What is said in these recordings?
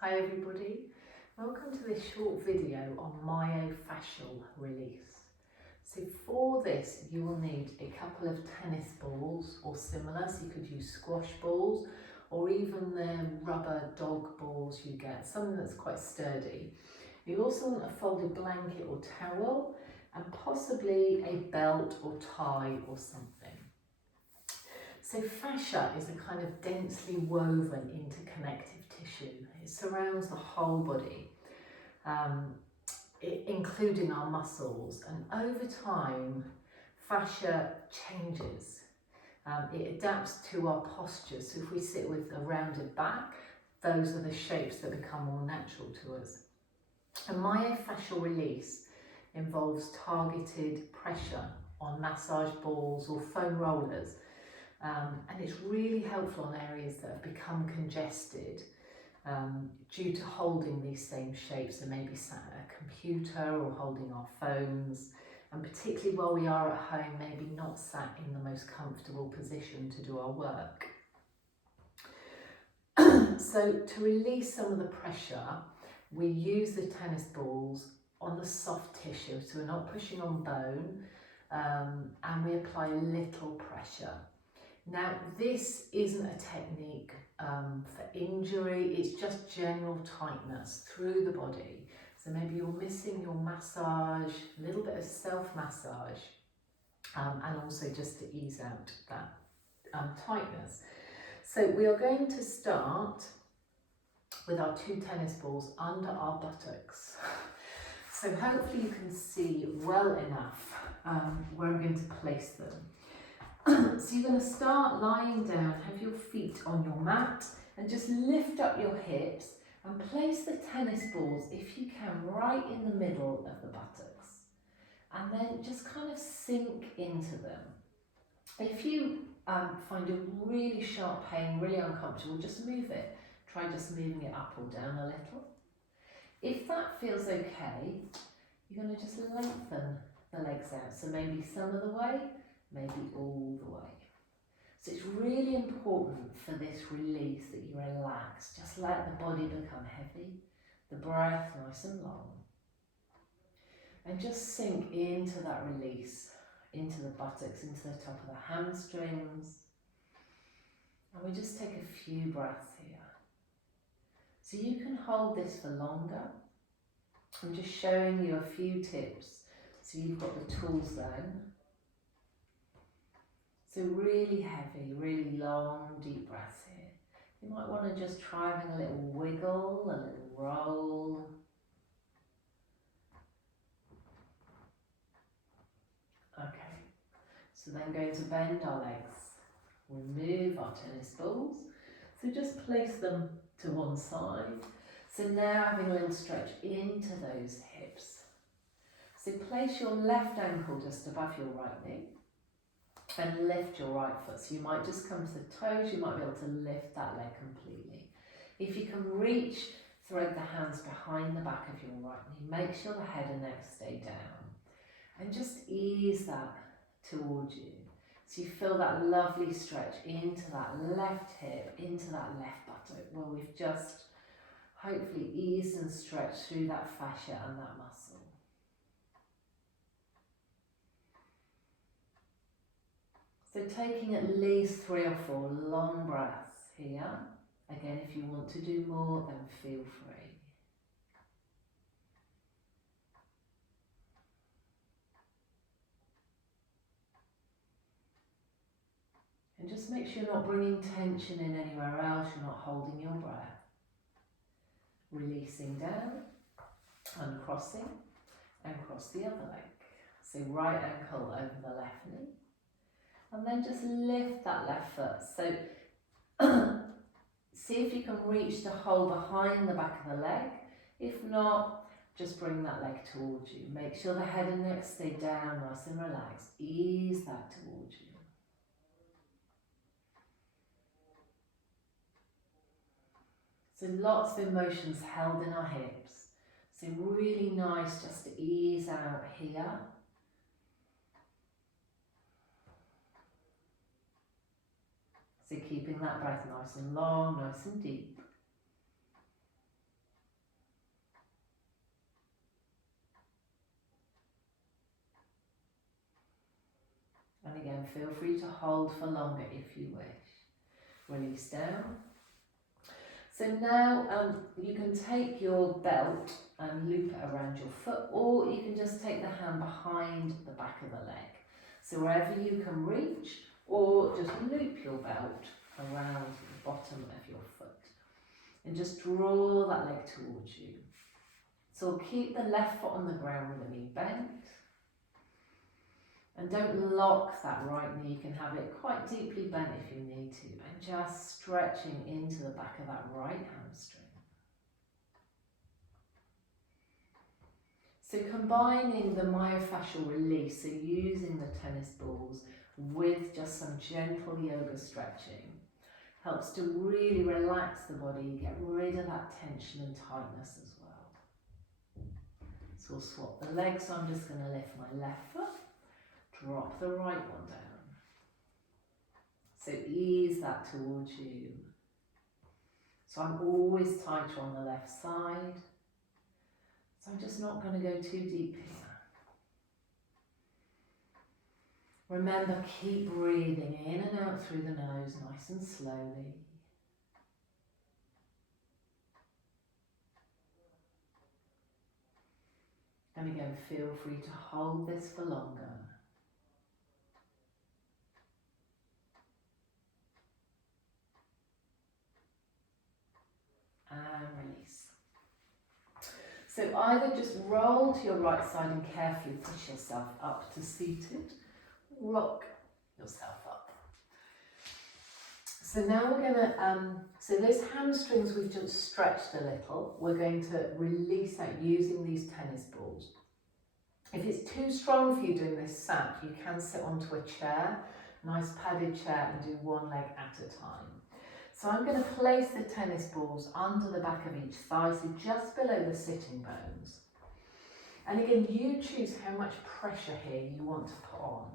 Hi everybody, welcome to this short video on myofascial release. So for this you will need a couple of tennis balls or similar, so you could use squash balls or even the rubber dog balls you get, something that's quite sturdy. You also want a folded blanket or towel and possibly a belt or tie or something. So fascia is a kind of densely woven interconnective tissue. It surrounds the whole body, including our muscles, and over time fascia changes. It adapts to our posture, so if we sit with a rounded back, those are the shapes that become more natural to us. And myofascial release involves targeted pressure on massage balls or foam rollers. And it's really helpful on areas that have become congested due to holding these same shapes, and maybe sat at a computer or holding our phones, and particularly while we are at home, maybe not sat in the most comfortable position to do our work. So to release some of the pressure, we use the tennis balls on the soft tissue, so we're not pushing on bone, and we apply little pressure. Now, this isn't a technique for injury, it's just general tightness through the body. So maybe you're missing your massage, a little bit of self-massage, and also just to ease out that tightness. So we are going to start with our two tennis balls under our buttocks. So hopefully you can see well enough where I'm going to place them. So you're going to start lying down, have your feet on your mat, and just lift up your hips and place the tennis balls, if you can, right in the middle of the buttocks. And then just kind of sink into them. If you find a really sharp pain, really uncomfortable, just move it. Try just moving it up or down a little. If that feels okay, you're going to just lengthen the legs out. So maybe some of the way, maybe all the way. So it's really important for this release that you relax. Just let the body become heavy, the breath nice and long. And just sink into that release, into the buttocks, into the top of the hamstrings. And we just take a few breaths here. So you can hold this for longer. I'm just showing you a few tips so you've got the tools then. So really heavy, really long, deep breaths here. You might want to just try having a little wiggle, a little roll. Okay, so then going to bend our legs. Remove our tennis balls. So just place them to one side. So now having a little stretch into those hips. So place your left ankle just above your right knee. And lift your right foot. So you might just come to the toes, you might be able to lift that leg completely. If you can reach, thread the hands behind the back of your right knee. Make sure the head and neck stay down. And just ease that towards you. So you feel that lovely stretch into that left hip, into that left buttock, where we've just hopefully eased and stretched through that fascia and that muscle. So taking at least 3 or 4 long breaths here. Again, if you want to do more, then feel free. And just make sure you're not bringing tension in anywhere else, you're not holding your breath. Releasing down, uncrossing, and cross the other leg. So right ankle over the left knee. And then just lift that left foot. So see if you can reach the hole behind the back of the leg. If not, just bring that leg towards you. Make sure the head and neck stay down, nice and relaxed. Ease that towards you. So lots of emotions held in our hips. So really nice just to ease out here. So keeping that breath nice and long, nice and deep. And again, feel free to hold for longer if you wish. Release down. So now you can take your belt and loop it around your foot, or you can just take the hand behind the back of the leg. So wherever you can reach, or just loop your belt around the bottom of your foot. And just draw that leg towards you. So keep the left foot on the ground with the knee bent. And don't lock that right knee, you can have it quite deeply bent if you need to, and just stretching into the back of that right hamstring. So combining the myofascial release, so using the tennis balls with just some gentle yoga stretching, helps to really relax the body, get rid of that tension and tightness as well. So we'll swap the legs, so I'm just going to lift my left foot. Drop the right one down. So ease that towards you. So I'm always tighter on the left side. So I'm just not going to go too deep here. Remember, keep breathing in and out through the nose, nice and slowly. And again, feel free to hold this for longer. And release. So either just roll to your right side and carefully push yourself up to seated, rock yourself up. So now we're going to, so those hamstrings we've just stretched a little, we're going to release out using these tennis balls. If it's too strong for you doing this sat, you can sit onto a chair, nice padded chair, and do one leg at a time. So I'm going to place the tennis balls under the back of each thigh, so just below the sitting bones. And again, you choose how much pressure here you want to put on.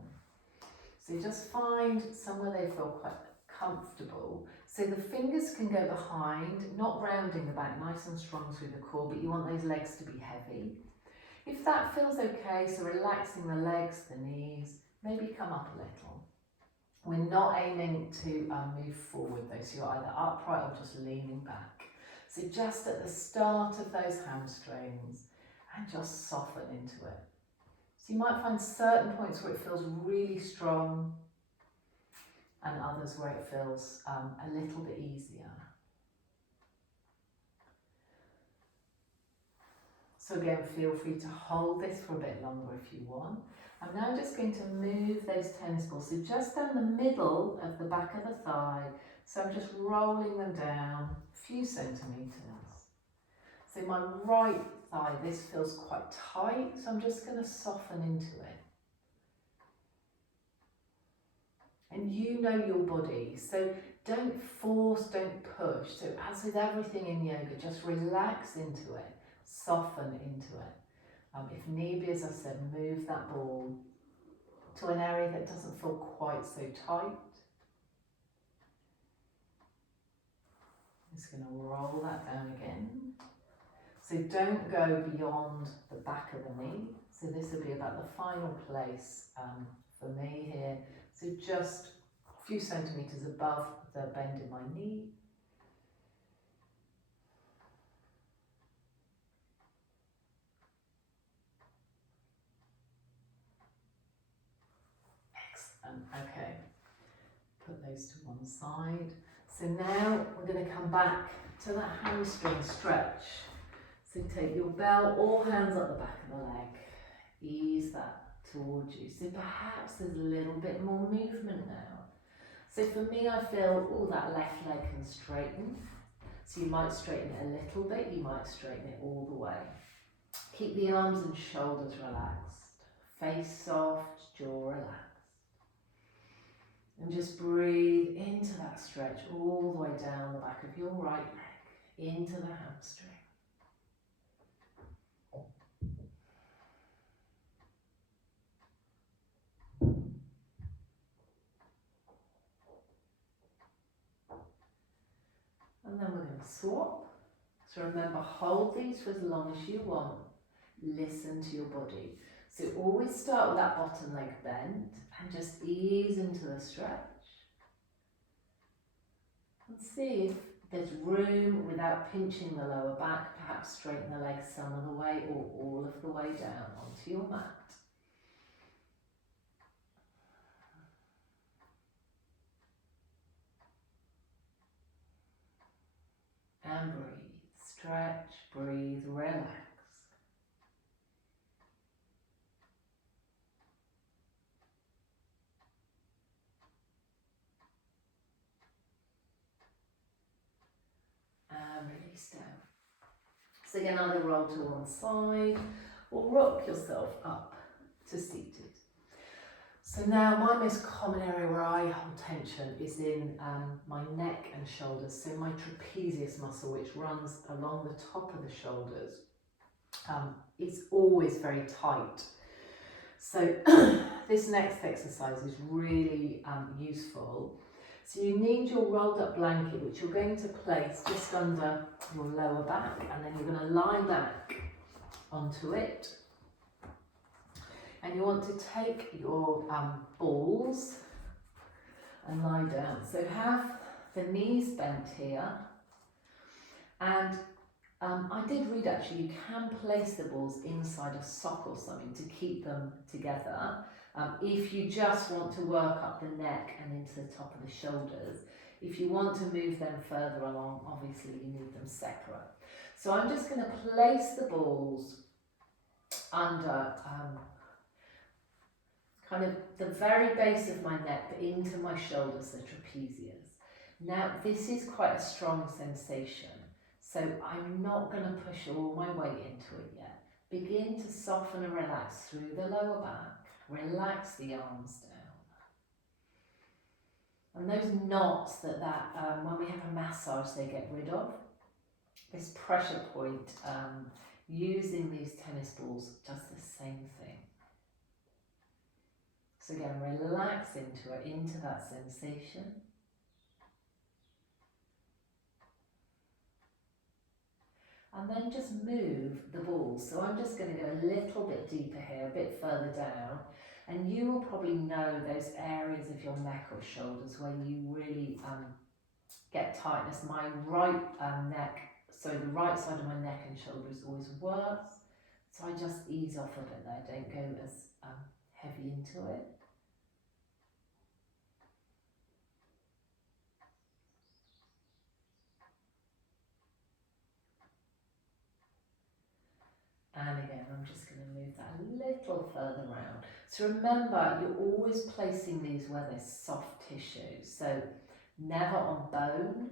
So just find somewhere they feel quite comfortable. So the fingers can go behind, not rounding the back, nice and strong through the core, but you want those legs to be heavy. If that feels okay, so relaxing the legs, the knees, maybe come up a little. We're not aiming to move forward though, so you're either upright or just leaning back. So just at the start of those hamstrings, and just soften into it. So you might find certain points where it feels really strong, and others where it feels a little bit easier. So again, feel free to hold this for a bit longer if you want. I'm now just going to move those tennis balls, so just down the middle of the back of the thigh, so I'm just rolling them down a few centimetres. So my right thigh, this feels quite tight, so I'm just going to soften into it. And you know your body, so don't force, don't push. So as with everything in yoga, just relax into it, soften into it. If need be, as I said, move that ball to an area that doesn't feel quite so tight. I'm just going to roll that down again. So don't go beyond the back of the knee. So this will be about the final place for me here. So just a few centimetres above the bend in my knee. Excellent, okay. Put those to one side. So now we're going to come back to that hamstring stretch. So take your belt or hands up the back of the leg. Ease that towards you. So perhaps there's a little bit more movement now. So for me, I feel, oh, that left leg can straighten. So you might straighten it a little bit, you might straighten it all the way. Keep the arms and shoulders relaxed. Face soft, jaw relaxed. And just breathe into that stretch all the way down the back of your right leg, into the hamstring. And then we're going to swap. So remember, hold these for as long as you want. Listen to your body. So always start with that bottom leg bent and just ease into the stretch. And see if there's room without pinching the lower back, perhaps straighten the legs some of the way or all of the way down onto your mat. And breathe, stretch, breathe, relax. And release down. So again, either roll to one side or rock yourself up to seated. So now my most common area where I hold tension is in my neck and shoulders. So my trapezius muscle, which runs along the top of the shoulders, is always very tight. So this next exercise is really useful. So you need your rolled up blanket, which you're going to place just under your lower back, and then you're going to lie back onto it. And you want to take your balls and lie down. So have the knees bent here. And I did read actually you can place the balls inside a sock or something to keep them together. If you just want to work up the neck and into the top of the shoulders. If you want to move them further along, obviously you need them separate. So I'm just going to place the balls under kind of the very base of my neck, but into my shoulders, the trapezius. Now this is quite a strong sensation, so I'm not going to push all my weight into it yet. Begin to soften and relax through the lower back, relax the arms down. And those knots that when we have a massage they get rid of, this pressure point, using these tennis balls does the same thing. So again, relax into it, into that sensation. And then just move the balls. So I'm just going to go a little bit deeper here, a bit further down. And you will probably know those areas of your neck or shoulders where you really get tightness. My right neck, so the right side of my neck and shoulder is always worse. So I just ease off a bit there, don't go as heavy into it. And again, I'm just going to move that a little further round. So remember, you're always placing these where there's soft tissue. So never on bone,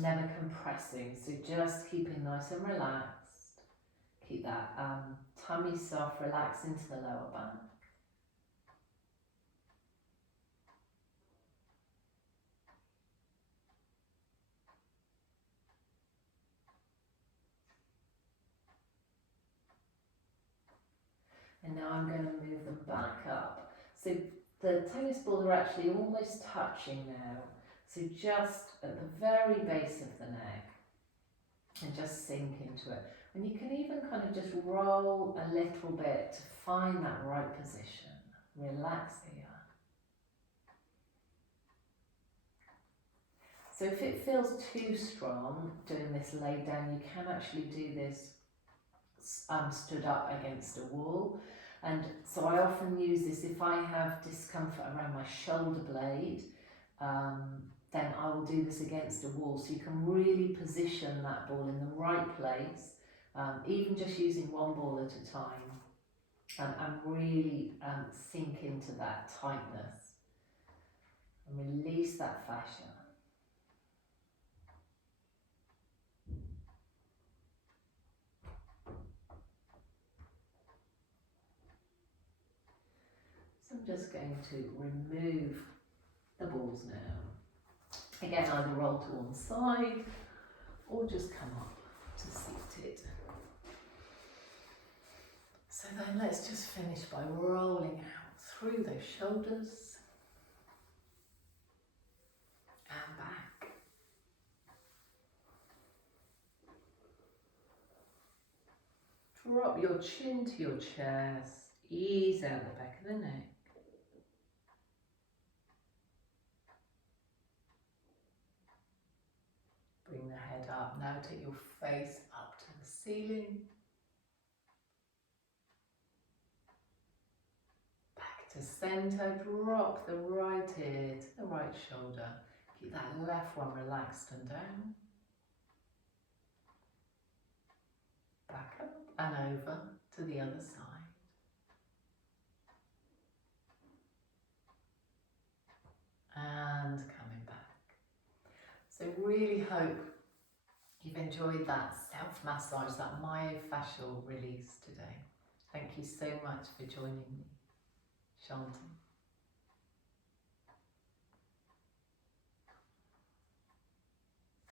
never compressing. So just keeping nice and relaxed. Keep that tummy soft, relax into the lower back. And now I'm going to move them back up. So the tennis balls are actually almost touching now. So just at the very base of the neck and just sink into it. And you can even kind of just roll a little bit to find that right position. Relax here. So if it feels too strong doing this lay down, you can actually do this stood up against a wall. And so I often use this if I have discomfort around my shoulder blade, then I will do this against a wall. So you can really position that ball in the right place, even just using one ball at a time, and really sink into that tightness and release that fascia. So I'm just going to remove the balls now. Again, either roll to one side or just come up to seated. So then let's just finish by rolling out through those shoulders and back. Drop your chin to your chest. Ease out the back of the neck. Bring the head up. Now take your face up to the ceiling. Back to centre. Drop the right ear to the right shoulder. Keep that left one relaxed and down. Back up and over to the other side. And coming back. So really hope you've enjoyed that self-massage, that myofascial release today. Thank you so much for joining me. Shanti.